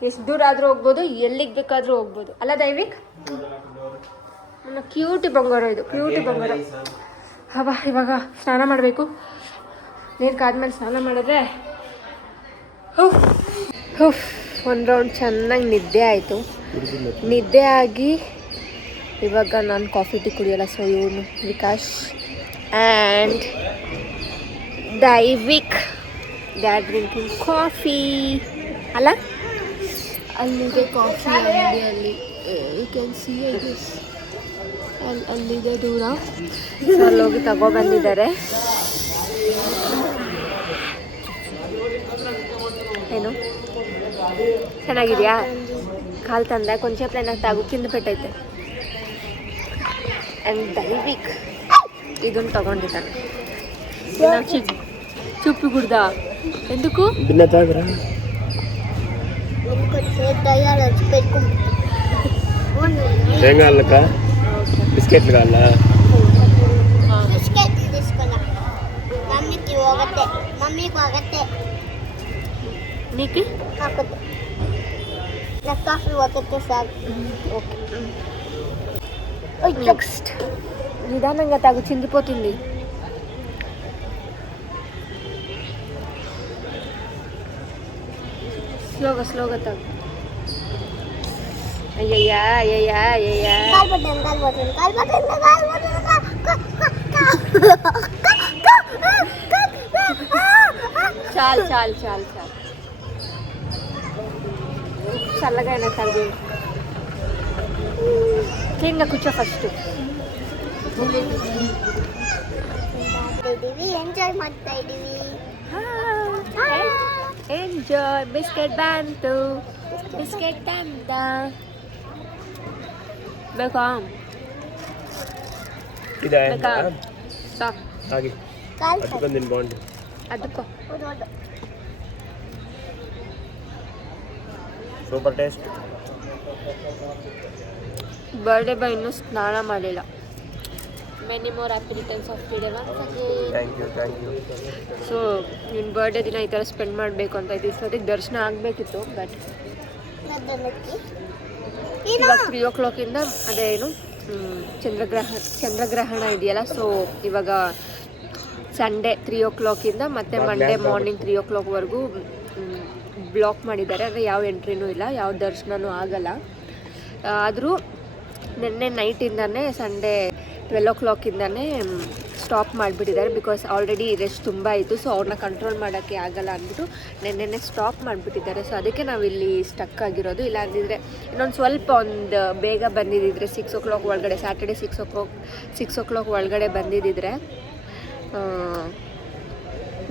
ಎಷ್ಟು ದೂರ ಆದರೂ ಹೋಗ್ಬೋದು, ಎಲ್ಲಿಗೆ ಬೇಕಾದರೂ ಹೋಗ್ಬೋದು ಅಲ್ಲ ದೈವಿಕ್? ನನ್ನ ಕ್ಯೂಟಿ ಬಂಗಾರ ಇದು, ಕ್ಯೂಟಿ ಬಂಗಾರ. ಇವಾಗ ಸ್ನಾನ ಮಾಡಬೇಕು. ನೀರು ಕಾದ್ಮೇಲೆ ಸ್ನಾನ ಮಾಡಿದ್ರೆ ಒಂದು ರೌಂಡ್ ಚೆನ್ನಾಗಿ ನಿದ್ದೆ ಆಯಿತು. ನಿದ್ದೆ ಆಗಿ ಇವಾಗ ನಾನು ಕಾಫಿ ಟೀ ಕುಡಿಯೋಲ್ಲ. ಸೊ ಇವನು Vikash and Daivik they are drinking coffee ಅಲ್ಲ. ಅಲ್ಲಿದೆ ಕಾಫಿ ಅಂಗಡಿಯಲ್ಲಿ, you can see I guess ಅಲ್ಲಿದೆ ದೂರ. ಸೊ ಅಲ್ಲೋಗಿ ತಗೊಬಂದಿದ್ದಾರೆ. ಏನು ಚೆನ್ನಾಗಿದೆಯಾ? ಕಾಲು ತಂದ ಕೊಂಚ ಪ್ಲೇನಾಗಿ ತಾಗು ತಿಂದು ಬಿಟ್ಟೈತೆ. ಆ್ಯಂಡ್ ದೈವಿಕ್ ಇದನ್ನು ತಗೊಂಡಿದ್ದಾನೆ. ಚುಪ್ಪಿ ಕುಡ್ದ ಎಂದಕ್ಕೂ తేంగా అల్లక బిస్కెట్లు కావాలా? బిస్కెట్ తీసుకున్నా. మమ్మీకి ఒకటే, మమ్మీకి ఒకటే, నీకు ఒకటే. నాకు కాఫీ ఒకటే సార్. ఓకే. నెక్స్ట్ నిదానంగా తాగు, చిందిపోతుంది. స్లోగా తాగు. అయ్యయ్యా. చాలు చల్లగా అయినా తాగు. క్లీన్గా కూర్చో ఫస్ట్. ಎಂಜಾಯ್ ಮಾಡ್ತಾ ಇದೀವಿ. ಎಂಜಾಯ್. ಬಿಸ್ಕೆಟ್ ಬಂತು, ಬಿಸ್ಕೆಟ್ ತಂದ ಬೇಕಾ? ఇదా ಬೇಕಾ? ఆగి అట్టుకొని తిని బాగుంటుంది. ಅದಕ್ಕೋ సూపర్ టేస్ట్. ಬರ್ಡೇ ಬಾಯ್ ಇನ್ನೂ ಸ್ನಾನ ಮಾಡಿಲ್ಲ. Many more happy returns of the day. Thank you. So ನಿನ್ನ ಬರ್ಡೇ ದಿನ ಈ ಥರ ಸ್ಪೆಂಡ್ ಮಾಡಬೇಕು ಅಂತ ಇದ್ದು. ಇಷ್ಟೊತ್ತಿಗೆ ದರ್ಶನ ಆಗಬೇಕಿತ್ತು, ಬಟ್ ಇವಾಗ 3 o'clock ಅದೇನು ಚಂದ್ರಗ್ರಹಣ ಇದೆಯಲ್ಲ. ಸೊ ಇವಾಗ ಸಂಡೇ 3 o'clock ಮತ್ತು ಮಂಡೇ ಮಾರ್ನಿಂಗ್ 3 o'clockವರೆಗೂ ಬ್ಲಾಕ್ ಮಾಡಿದ್ದಾರೆ. ಅಂದರೆ ಯಾವ ಎಂಟ್ರಿನೂ ಇಲ್ಲ, ಯಾವ ದರ್ಶನವೂ ಆಗಲ್ಲ. ಆದರೂ ನಿನ್ನೆ ನೈಟಿಂದನೇ ಸಂಡೇ 12 o'clock ಸ್ಟಾಪ್ ಮಾಡಿಬಿಟ್ಟಿದ್ದಾರೆ. ಬಿಕಾಸ್ ಆಲ್ರೆಡಿ ರಶ್ ತುಂಬ ಇತ್ತು. ಸೊ ಅವ್ರನ್ನ ಕಂಟ್ರೋಲ್ ಮಾಡೋಕ್ಕೆ ಆಗಲ್ಲ ಅಂದ್ಬಿಟ್ಟು ನೆನ್ನೆ ಸ್ಟಾಪ್ ಮಾಡಿಬಿಟ್ಟಿದ್ದಾರೆ. ಸೊ ಅದಕ್ಕೆ ನಾವಿಲ್ಲಿ ಸ್ಟಕ್ ಆಗಿರೋದು. ಇಲ್ಲಾಂದಿದ್ರೆ ಇನ್ನೊಂದು ಸ್ವಲ್ಪ ಬೇಗ ಬಂದಿದ್ದಿದ್ರೆ 6 o'clock ಒಳಗಡೆ, ಸ್ಯಾಟರ್ಡೆ 6 o'clock ಒಳಗಡೆ ಬಂದಿದ್ದಿದ್ರೆ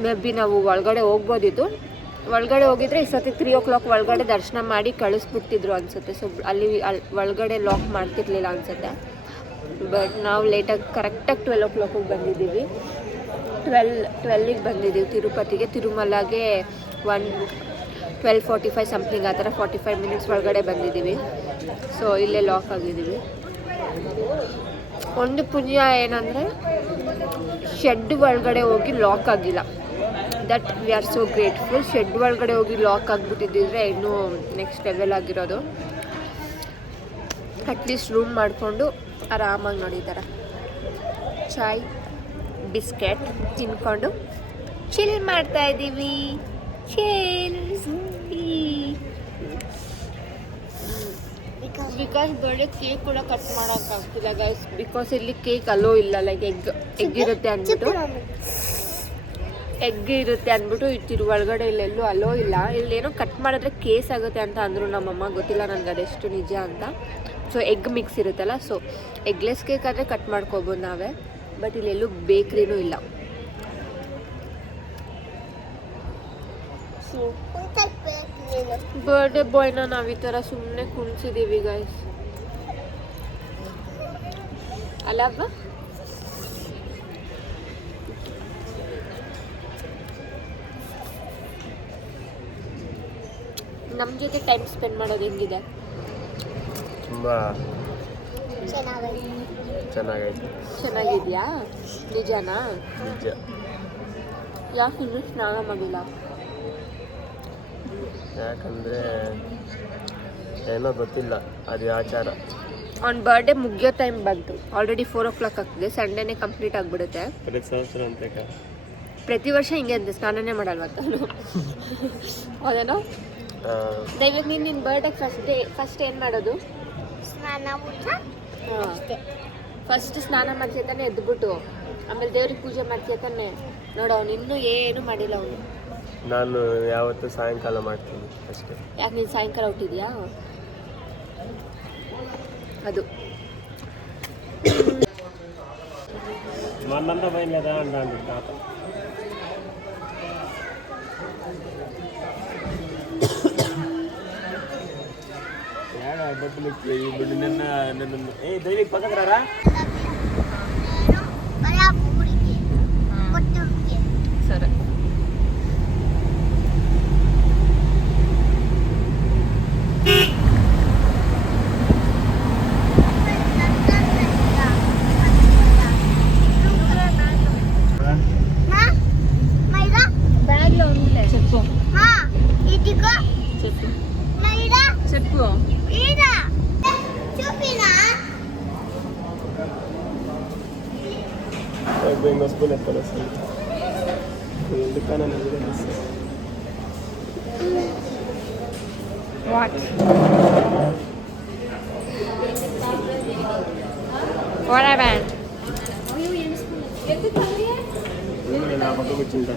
ಮೇ ಬಿ ನಾವು ಒಳಗಡೆ ಹೋಗ್ಬೋದಿತ್ತು. ಒಳಗಡೆ ಹೋಗಿದ್ರೆ ಇಷ್ಟೊತ್ತಿಗೆ 3 o'clock ಒಳಗಡೆ ದರ್ಶನ ಮಾಡಿ ಕಳಿಸ್ಬಿಡ್ತಿದ್ರು ಅನಿಸುತ್ತೆ. ಸೊ ಅಲ್ಲಿ ಒಳಗಡೆ ಲಾಕ್ ಮಾಡ್ತಿರ್ಲಿಲ್ಲ ಅನಿಸುತ್ತೆ. ಬಟ್ ನಾವು ಲೇಟಾಗಿ ಕರೆಕ್ಟಾಗಿ 12 o'clock ಬಂದಿದ್ದೀವಿ. 12ಗೆ ಬಂದಿದ್ದೀವಿ ತಿರುಪತಿಗೆ. ತಿರುಮಲಗೆ 12:45 ಸಮಥಿಂಗ್, ಆ ಥರ 45 minutes ಒಳಗಡೆ ಬಂದಿದ್ದೀವಿ. ಸೊ ಇಲ್ಲೇ ಲಾಕ್ ಆಗಿದ್ದೀವಿ. ಒಂದು ಪುಣ್ಯ ಏನಂದರೆ ಶೆಡ್ ಒಳಗಡೆ ಹೋಗಿ ಲಾಕ್ ಆಗಿಲ್ಲ. That we are so grateful. Shed ಒಳಗಡೆ ಹೋಗಿ ಲಾಕ್ ಆಗಿಬಿಟ್ಟಿದ್ದಿದ್ರೆ ಇನ್ನೂ ನೆಕ್ಸ್ಟ್ ಲೆವೆಲ್ ಆಗಿರೋದು. ಅಟ್ಲೀಸ್ಟ್ ರೂಮ್ ಮಾಡಿಕೊಂಡು ಆರಾಮಾಗಿ ನೋಡಿ ಈ ಥರ ಚಾಯ್ ಬಿಸ್ಕೆಟ್ ತಿನ್ಕೊಂಡು ಚಿಲ್ ಮಾಡ್ತಾ ಇದ್ದೀವಿ. ಬಿಕಾಸ್ ಬರ್ಡೇ ಕೇಕ್ ಕೂಡ ಕಟ್ ಮಾಡೋಕ್ಕಾಗ್ತಿಲ್ಲ ಗೈಸ್. ಬಿಕಾಸ್ ಇಲ್ಲಿ ಕೇಕ್ ಅಲೋ ಇಲ್ಲ. ಲೈಕ್ ಎಗ್ ಇರುತ್ತೆ ಅಂದ್ಬಿಟ್ಟು ಇಟ್ಟಿರು ಒಳಗಡೆ ಇಲ್ಲೆಲ್ಲೂ ಅಲೋ ಇಲ್ಲ. ಇಲ್ಲೇನೋ ಕಟ್ ಮಾಡಿದ್ರೆ ಕೇಸ್ ಆಗುತ್ತೆ ಅಂತ ಅಂದರು ನಮ್ಮಮ್ಮ. ಗೊತ್ತಿಲ್ಲ ನನಗೆ ಅದೆಷ್ಟು ನಿಜ ಅಂತ. ಸೊ ಎಗ್ ಮಿಕ್ಸ್ ಇರುತ್ತಲ್ಲ, ಸೊ ಎಗ್ಲೆಸ್ ಕೇಕ್ ಆದರೆ ಕಟ್ ಮಾಡ್ಕೋಬೋದು ನಾವೇ. ಬಟ್ ಇಲ್ಲೆಲ್ಲೂ ಬೇಕ್ರಿನೂ ಇಲ್ಲ. ಬರ್ಡೇ ಬಾಯ್ನ ನಾವು ಈ ಥರ ಸುಮ್ಮನೆ ಕುಣಿಸಿದ್ದೀವಿ ಗೈಸ್, ಅಲ್ಲವ್ವ? ನಮ್ಮ ಜೊತೆ ಟೈಮ್ ಸ್ಪೆಂಡ್ ಮಾಡೋದು ಹೆಂಗಿದೆ? ತುಂಬ ಚೆನ್ನಾಗೈತೆ. ಚೆನ್ನಾಗಿದೆಯಾ? ನಿಜನಾ? ನಿಜ. ಯಾಕೆ ಇನ್ನೂ ಸ್ನಾನ ಮಾಡಿಲ್ಲ? ಯಾಕಂದರೆ ಏನೋ ಗೊತ್ತಿಲ್ಲ, ಅದು ಆಚಾರ. ಅವ್ನ ಬರ್ಡೇ ಮುಗಿಯೋ ಟೈಮ್ ಬಂತು. ಆಲ್ರೆಡಿ 4 o'clock ಆಗ್ತಿದೆ. ಸಂಡೇನೇ ಕಂಪ್ಲೀಟ್ ಆಗಿಬಿಡುತ್ತೆ. ಪ್ರತಿ ವರ್ಷ ಹಿಂಗೆ ಅಂತೆ, ಸ್ನಾನನೇ ಮಾಡಲ್ವಂತ. ಹೌದೇನೋ? ದಯವಿಟ್ಟು ನೀನು ನಿನ್ನ ಬರ್ಡೇಗೆ ಫಸ್ಟ್ ಏನು ಮಾಡೋದು? ಸ್ನಾನ ಊಟ ಫಸ್ಟ್ ಸ್ನಾನ ಮಾಡ್ತೀಯತಾನೆ ಎದ್ಬಿಟ್ಟು, ಆಮೇಲೆ ದೇವ್ರಿಗೆ ಪೂಜೆ ಮಾಡ್ತೀಯತಾನೆ. ನೋಡು ಅವ್ನು ಇನ್ನೂ ಏನು ಮಾಡಿಲ್ಲ ಅವನು. ನಾನು ಯಾವತ್ತೂ ಸಾಯಂಕಾಲ ಮಾಡ್ತೀನಿ ಅಷ್ಟೇ. ಯಾಕೆ ನೀನು ಸಾಯಂಕಾಲ ಹುಟ್ಟಿದ್ಯಾ? ಅದು మన్నంతా పోయిందా అంటాను తాత. ఏడా డబ్బులు ఇప్పుడు నిన్న ఏ దైవిక్ పక్కకు రారా. సరే బ్యాగ్లో ఉందిలే. చెప్పు ఇదిగో చెప్పు మైదా చెప్పు. ఈదా చూపినా vengo a poner para así. El canal de What? What happened? నా పక్కకు వచ్చింటా.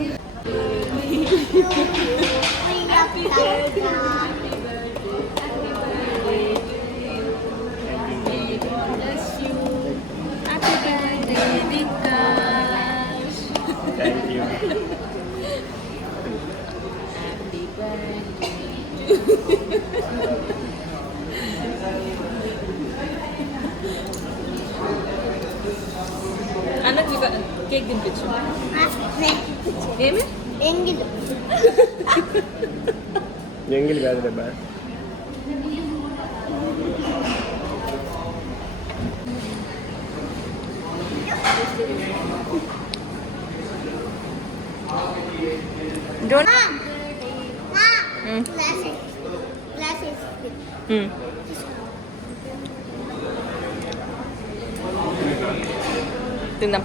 Thank you. అన్నకి కేక్ తినిపించు. ఏమి ఎంగిల్ ఎంగిల్ కాదు రేబా. తిందాం.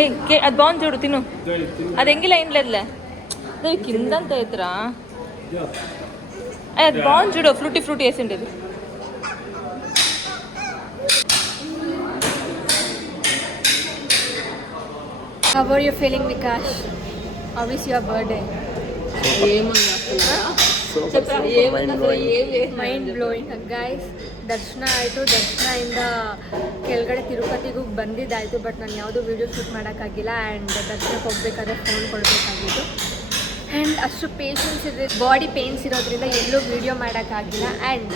ఏ అది బాగుంది చూడు, తిను. అది ఎంగిల్ ఏం లేదులే, అది కిందంత ఎత్తురా. అది బాగుంది చూడు, ఫ్రూటీ ఫ్రూటీ వేసిండేది. How are you feeling, Vikash? How is your birthday? Mind blowing guys. ದರ್ಶನ ಆಯಿತು. ದರ್ಶನದಿಂದ ಕೆಳಗಡೆ ತಿರುಪತಿಗೂ ಬಂದಿದ್ದಾಯಿತು. ಬಟ್ ನಾನು ಯಾವುದೂ ವೀಡಿಯೋ ಶೂಟ್ ಮಾಡೋಕ್ಕಾಗಿಲ್ಲ. ಆ್ಯಂಡ್ ದರ್ಶನಕ್ಕೆ ಹೋಗ್ಬೇಕಾದ್ರೆ ಫೋನ್ ಕೊಡಬೇಕಾಗಿತ್ತು. ಆ್ಯಂಡ್ ಅಷ್ಟು ಪೇಷನ್ಸ್ ಇದೆ, ಬಾಡಿ ಪೇನ್ಸ್ ಇರೋದ್ರಿಂದ ಎಲ್ಲೂ ವೀಡಿಯೋ ಮಾಡೋಕ್ಕಾಗಿಲ್ಲ. ಆ್ಯಂಡ್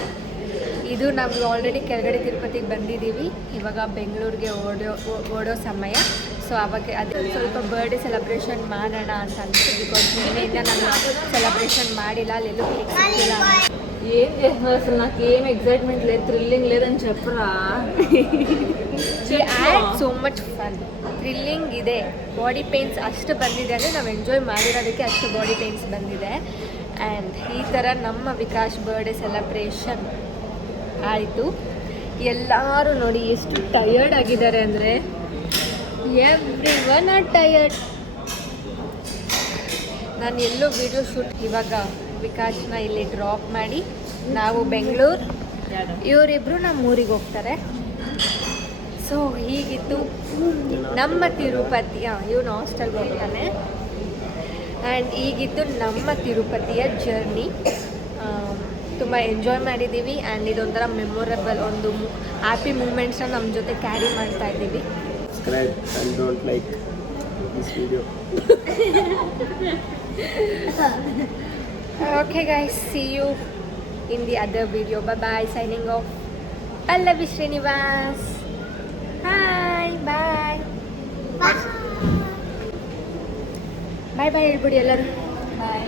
ಇದು ನಾವು ಆಲ್ರೆಡಿ ಕೆಳಗಡೆ ತಿರುಪತಿಗೆ ಬಂದಿದ್ದೀವಿ. ಇವಾಗ ಬೆಂಗಳೂರಿಗೆ ಓಡೋ ಸಮಯ. ಸೊ ಅವಾಗ ಅದು ಸ್ವಲ್ಪ ಬರ್ಡೇ ಸೆಲೆಬ್ರೇಷನ್ ಮಾಡೋಣ ಅಂತ ಅಂದ್ಬಿಟ್ಟು, ಬಿಕಾಸ್ ನಿನ್ನೆಯಿಂದ ನಾನು ಸೆಲೆಬ್ರೇಷನ್ ಮಾಡಿಲ್ಲ, ಅಲ್ಲೆಲ್ಲೂ ಕೇಕ್ ಸಿಕ್ಕಿಲ್ಲ. ఏం చేస్తున్నారు అసలు? నాకు ఏం ఎక్సైట్మెంట్ లేదు, థ్రిల్లింగ్ లేదని చెప్పరా. ಸೋ ಮಚ್ ಫನ್, ಥ್ರಿಲ್ಲಿಂಗ್ ಇದೆ. ಬಾಡಿ ಪೇನ್ಸ್ ಅಷ್ಟು ಬಂದಿದೆ ಅಂದರೆ ನಾವು ಎಂಜಾಯ್ ಮಾಡಿರೋದಕ್ಕೆ ಅಷ್ಟು ಬಾಡಿ ಪೇನ್ಸ್ ಬಂದಿದೆ. ಆ್ಯಂಡ್ ಈ ಥರ ನಮ್ಮ ವಿಕಾಸ್ ಬರ್ಡೇ ಸೆಲೆಬ್ರೇಷನ್ ಆಯಿತು. ಎಲ್ಲರೂ ನೋಡಿ ಎಷ್ಟು ಟಯರ್ಡ್ ಆಗಿದ್ದಾರೆ ಅಂದರೆ, ಎವ್ರಿವನ್ ಆರ್ ಟಯರ್ಡ್. ನಾನು ಎಲ್ಲೋ ವಿಡಿಯೋ ಶೂಟ್, ಇವಾಗ ವಿಕಾಸ್ನ ಇಲ್ಲಿ ಡ್ರಾಪ್ ಮಾಡಿ ನಾವು ಬೆಂಗಳೂರು, ಇವರಿಬ್ಬರು ನಮ್ಮ ಊರಿಗೆ ಹೋಗ್ತಾರೆ. ಸೊ ಹೀಗಿತ್ತು ನಮ್ಮ ತಿರುಪತಿ. ಇವನು ಹಾಸ್ಟೆಲ್ಗೆ ಹೋಗ್ತಾನೆ. ಆ್ಯಂಡ್ ಈಗಿತ್ತು ನಮ್ಮ ತಿರುಪತಿಯ ಜರ್ನಿ. ತುಂಬ ಎಂಜಾಯ್ ಮಾಡಿದ್ದೀವಿ. ಆ್ಯಂಡ್ ಇದೊಂಥರ ಮೆಮೊರೇಬಲ್, ಒಂದು ಹ್ಯಾಪಿ ಮೂಮೆಂಟ್ಸ್ನ ನಮ್ಮ ಜೊತೆ ಕ್ಯಾರಿ ಮಾಡ್ತಾ ಇದ್ದೀವಿ. Subscribe and don't like this video. Okay guys, see you in the other video. Bye bye, signing off. Pallavi Srinivas. Hi, bye. Bye bye everybody. Bye.